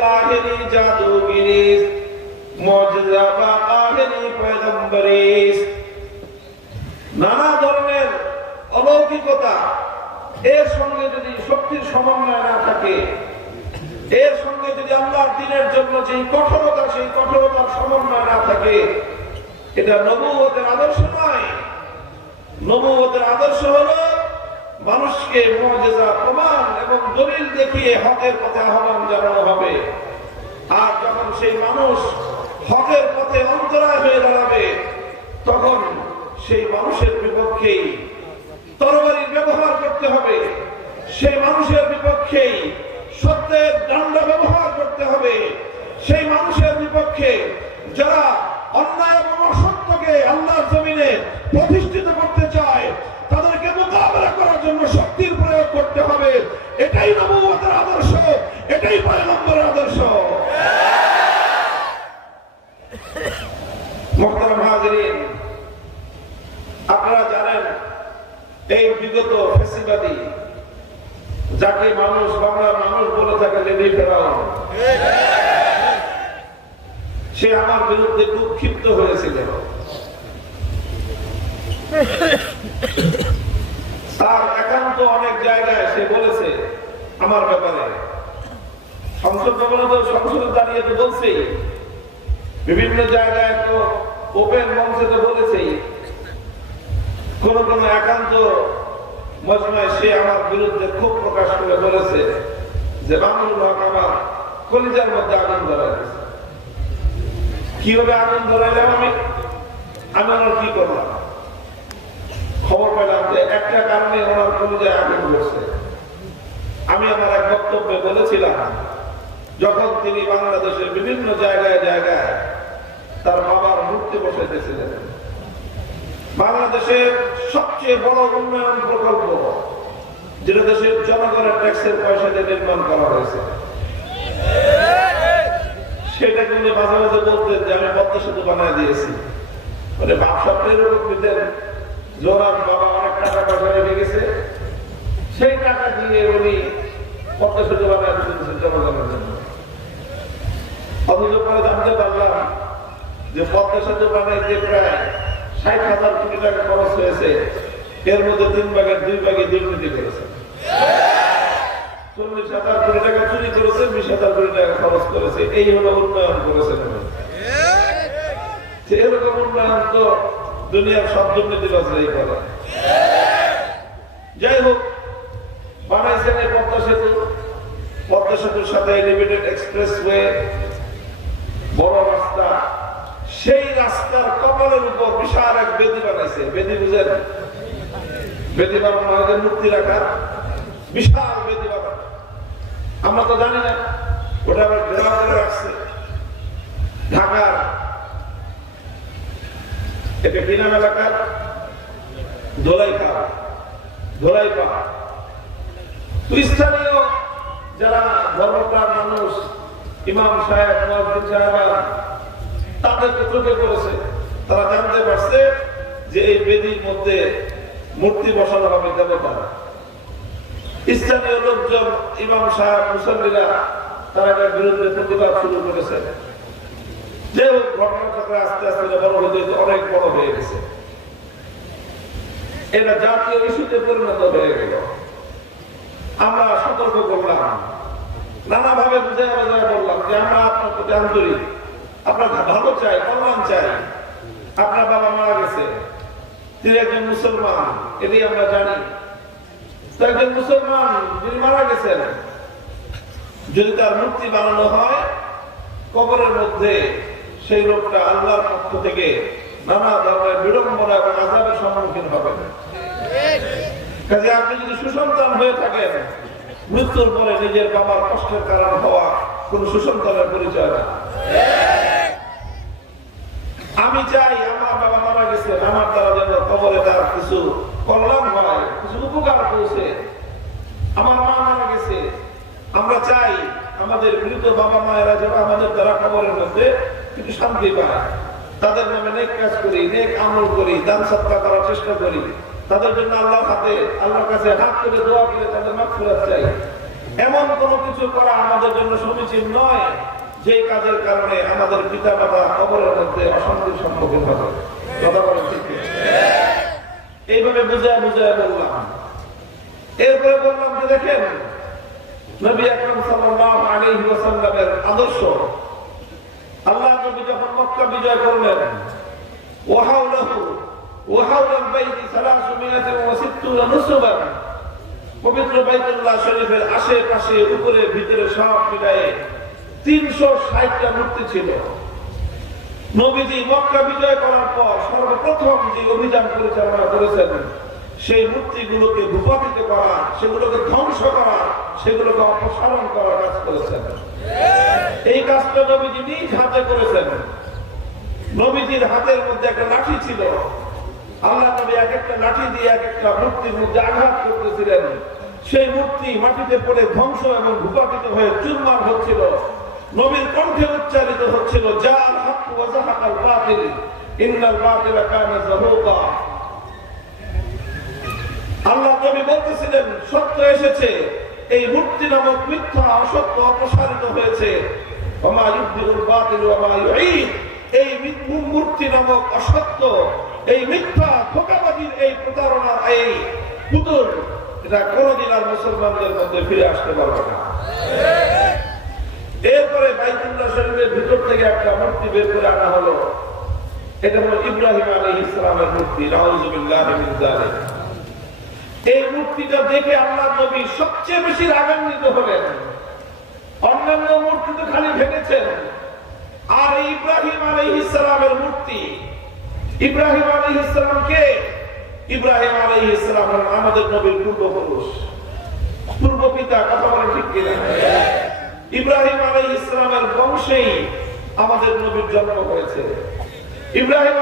কাহেরি জাদুগিরিস। কাহেরি পয়গম্বরিস। নানা ধরনের অলৌকিকতা। এর সঙ্গে যদি শক্তির সমন্বয় না থাকে, এর সঙ্গে যদি আল্লাহর দিনের জন্য যে কঠোরতা, সেই কঠোরতার সমন্বয় না থাকে, এটা নবুয়তের আদর্শ নয়। নবুয়তের আদর্শ হলো মানুষকে মজেজা প্রমাণ এবং দলিল দেখিয়ে হকের পথে আহ্বান জানানো হবে। আর যখন সেই মানুষ হকের পথে অন্তরায় হয়ে দাঁড়াবে, তখন সেই মানুষের বিপক্ষেই তরবারির ব্যবহার করতে হবে। সেই মানুষের বিপক্ষেই সত্যের দণ্ড ব্যবহার করতে হবে। সেই মানুষের বিপক্ষে যারা অন্যায় এবং অসত্যকে আল্লাহর জমিনে প্রতিষ্ঠিত করতে এটাই নবুয়তের আদর্শ, এটাই পয়গম্বরের আদর্শ। আপনারা জানেন, এই বিগত ফেসিবাদী, যাকে মানুষ, বাংলার মানুষ বলে থাকে লেডি ফেরাউন, সে আমার বিরুদ্ধে খুব ক্ষিপ্ত হয়েছিল। তার একান্ত অনেক জায়গায় সে বলেছে আমার ব্যাপারে। সংসদ ভবনে তো সংসদে দাঁড়িয়ে তো বলছেই বিভিন্ন জায়গায় তো ওপেন মঞ্চে তো বলেছেই কোন কোন একান্ত মজমায় সে আমার বিরুদ্ধে ক্ষোভ প্রকাশ করে বলেছে যে বাংলুর হক আমার কলিজার মধ্যে আগুন ধরা গেছে কীভাবে আগুন ধরাইলাম আমি? আমি ওনার কি করলাম? খবর পেলাম যে একটা কারণে ওনার কলিজায় আগুন ধরছে। আমি আমার এক বক্তব্যে বলেছিলাম, যখন তিনি বাংলাদেশের বিভিন্ন জায়গায় জায়গায় তার বাবার মূর্তি বসাইতেছিলেন। বাংলাদেশের সবচেয়ে বড় উন্নয়ন প্রকল্প, যেটা দেশের জনগণের ট্যাক্সের পয়সা দিয়ে নির্মাণ করা হয়েছে। সেটা কিন্তু মাঝে মাঝে বলতেন যে, আমি পদ্মা সেতু বানিয়ে দিয়েছি। মানে ব্যবসা প্রেরক দিতেন জোরার বাবা অনেক টাকা পয়সা রেখে গেছে। সেই টাকা দিয়ে উনি খরচ করেছে। করেছে করেছে। এই হলো উন্নয়ন। যে এরকম উন্নয়ন তো দুনিয়ার সব দুর্নীতিবাজরাই করে। যাই হোক, বানাইছেন পদ্মা সেতুর সাথে এলিভেটেড এক্সপ্রেসওয়ে বড় রাস্তা, সেই রাস্তার কপালের উপর বিশাল এক বেদি বানাইছে। বেদি বুঝেন? বেদি বানানো হয় মূর্তি রাখার বিশাল বেদি বানানো। আমরা তো জানি না, ওটা আবার ঘেরাও করে রাখছে ঢাকার এটা বিনাম এলাকার দোলাইপা দোলাইপা তো স্থানীয় যারা ধর্মপ্রাণ মানুষ, ইমাম সাহেব মহাদিন সাহেব তাদেরকে তারা জানতে পারছে যে এই বেদির মধ্যে মূর্তি বসানো হবে দেবতা। স্থানীয় লোকজন, ইমাম সাহেব, মুসল্লিরা, তারা এটার বিরুদ্ধে প্রতিবাদ শুরু করেছে। যে হোক ঘটনা আস্তে আস্তে বড় হতে হতে অনেক বড় হয়ে গেছে। এটা জাতীয় ইস্যুতে পরিণত হয়ে গেল। আমরা সতর্ক করলাম। নানাভাবে বুঝে বুঝে বললাম যে আমরা আপনার প্রতি আন্তরিক। আপনার ভালো চাই কল্যাণ চাই, আপনার বাবা মারা গেছে। তিনি একজন মুসলমান, এটি আমরা জানি। একজন মুসলমান যিনি মারা গেছেন, যদি তার মূর্তি বানানো হয়, কবরের মধ্যে সেই লোকটা আল্লাহর পক্ষ থেকে নানা ধরনের বিড়ম্বনা এবং আজাবের সম্মুখীন হবেন কাজে আপনি যদি সুসন্তান হয়ে থাকেন, মৃত্যুর পরে নিজের বাবার কষ্টের কারণ হওয়া কোন সুসন্তানের পরিচয় না। আমি চাই আমার বাবা মারা গেছে, আমার দ্বারা যেন কবরে তার কিছু কল্যাণ হয়, কিছু উপকার পৌঁছে আমার মা মারা গেছে। আমরা চাই আমাদের মৃত বাবা মায়েরা যেন আমাদের দ্বারা কবরের মধ্যে কিছু শান্তি পায়। তাদের নামে নেক কাজ করি, নেক আমল করি, দান সত্তা করার চেষ্টা করি। তাদের জন্য আল্লাহর হাতে, আল্লাহর কাছে হাত করে দোয়া করে তাদের মাফ চাই। এমন কোনো কিছু করা আমাদের জন্য সমীচীন নয় যে কাজের কারণে আমাদের পিতা মাতা কবরের মধ্যে অশান্তির সম্মুখীন হবে কথা বলেন ঠিক এইভাবে বুঝায় বুঝায় বললাম। এরপরে বললাম যে দেখেন, নবী আকরম সাল্লাল্লাহু আলাইহি ওয়াসাল্লামের আদর্শ আল্লাহ নবী যখন মক্কা বিজয় করলেন ওয়াহাউলাহু ওয়াহাউলাল বাইতি 360 নুসবান পবিত্র বাইতুল্লাহ শরীফের আশেপাশে, উপরে, ভিতরে সব মিলায়ে 360টা মূর্তি ছিল। নবীজি মক্কা বিজয় করার পর সর্বপ্রথম যে অভিযান পরিচালনা করেছেন, সেই মূর্তিগুলোকে ভূপাতিত করা, সেগুলোকে ধ্বংস করা, সেগুলোকে অপসারণ করার কাজ করেছেন। এই কাজটা নবীজি নিজ হাতে করেছেন। নবীজির হাতের মধ্যে একটা লাঠি ছিল। আল্লাহ নবী এক একটা লাঠি দিয়ে এক একটা মূর্তির মধ্যে আঘাত করতেছিলেন। সেই মূর্তি মাটিতে পড়ে ধ্বংস এবং ভূপাতিত হয়ে চুরমার হচ্ছিল। নবীর কণ্ঠে উচ্চারিত হচ্ছিল, জাল হক ওয়া যাহাকাল বাতিল ইন্নাল বাতিলা কানা যাহুকা আল্লাহ নবী বলতেছিলেন, সত্য এসেছে। এই মূর্তি নামক মিথ্যা অসত্য অপসারিত হয়েছে। এই মূর্তি নামক অসত্য, এই মিথ্যা ধোঁকাবাজির এই প্রতারণার এই পুতুল, এটা কোনোদিন আর মুসলমানদের মধ্যে ফিরে আসতে পারবে না। এরপরে বাইতুল্লাহ শরীফের ভিতর থেকে একটা মূর্তি বের করে আনা হলো। এটা হলো ইব্রাহিম আলাইহিস সালামের মূর্তি যালিক। এই মূর্তিটা দেখে আল্লাহ নবী সবচেয়ে বেশি রাগান্বিত হলেন। অন্যান্য মূর্তি তো খালি ভেঙেছেন। আর ইব্রাহিম আলাইহিস সালামের মূর্তি, ইব্রাহিম আলাইহিস সালাম কে? ইব্রাহিম আলাইহিস সালাম হলেন আমাদের নবীর পূর্বপুরুষ। পূর্ব পিতা কথা বলেন ঠিক কিনা? ইব্রাহিম আলাইহিস সালামের বংশেই আমাদের নবীর জন্ম হয়েছে। ইব্রাহিম